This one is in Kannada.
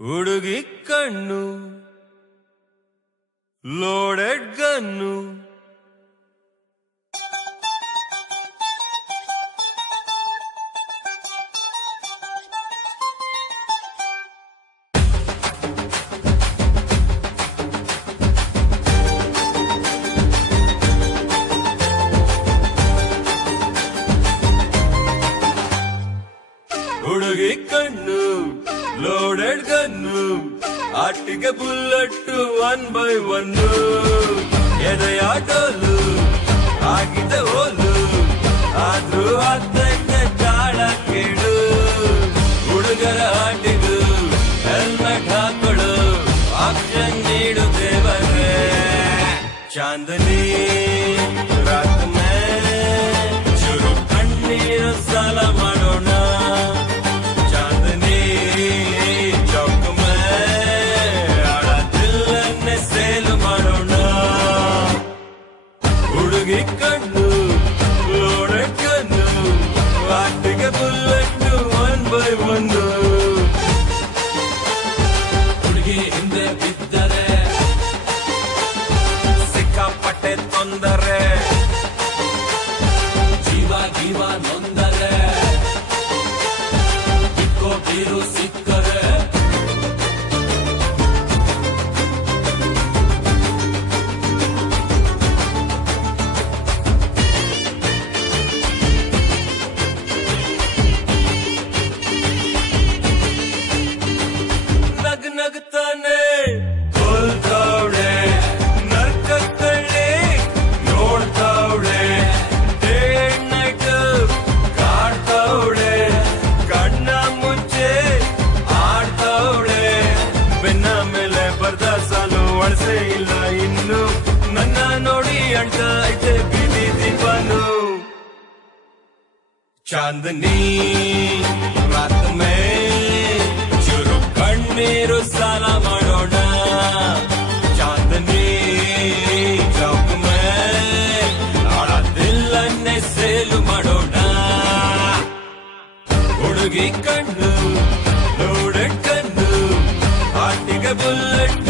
ಹುಡುಗಿ ಕಣ್ಣು ಲೋಡೆಡ್ ಗನ್ನು ಹುಡುಗಿ ಕಣ್ಣು ಲೋಡೆಡ್ ಗನ್ನು ಆಟಿಗೆ ಬುಲ್ಲಟ್ಟು 1 by 1 ಎದೆಯಾಟೋಲು ಆಗಿದೆ ಹೋಲು ಆದ್ರೂ ಆಗ್ತೈತೆ ತಾಳ ಕೇಳು ಹುಡುಗರ ಆಟಿಗೂ ಹೆಲ್ಮೆಟ್ ಹಾಕೊಳು ಆಕ್ಷನ್ ನೀಡು ದೇವರೇ ಚಾಂದನಿ ರಾತ್ ಮೇ ಚುರು ಕಣ್ಣೀರು ಸಾಲ ಮಾಡೋಣ ಹುಡುಗಿ ಕಣ್ಣು ಲೋಡೆಡ್ ಗನ್ನು ಆಟಿಗೆ ಬುಲ್ಲಟ್ಟು 1 by 1 ಹುಡುಗಿ ಹಿಂದೆ ಬಿದ್ದರೆ ಸಿಕ್ಕಾಪಟ್ಟೆ ತೊಂದರೆ ಜೀವ ನೊಂದರೆ ಬಿಕ್ಕೋ ಬೀರು ಸಿಕ್ಕರೆ ನಗ್ತಾನೆ ಕೊಲ್ತಾವಳೆ ನರ್ಕತ್ತಳ್ಳಿ ನೋಡ್ತಾವಳೆ ಡೇ ಅಂಡ್ ನೈಟ್ ಕಾಡ್ತಾವಳೆ ಕಣ್ಣ ಮುಚ್ಚೆ ಆಡ್ತಾವಳೆ ಬೆನ್ನ ಮೇಲೆ ಬರ್ದ ಸಾಲು ಅಳಸೆ ಇಲ್ಲ ಇನ್ನು ನನ್ನ ನೋಡಿ ಅಳ್ತಾ ಐತೆ ಬೀದಿ ದೀಪನು ಚಾಂದನಿ ರಾತ್ ಮೇ ಚುರು ಕಣ್ಣೀರು ಸಾಲ ಮಾಡೋಣ ಚಾಂದನಿ ಚೌಕ್ ಮೇ ಆಳ ದಿಲ್ಲನ್ನೇ ಸೇಲು ಮಾಡೋಣ ಹುಡುಗಿ ಕಣ್ಣು ಲೋಡೆಡ್ ಗನ್ನು ಆಟಿಗೆ ಬುಲ್ಲಟ್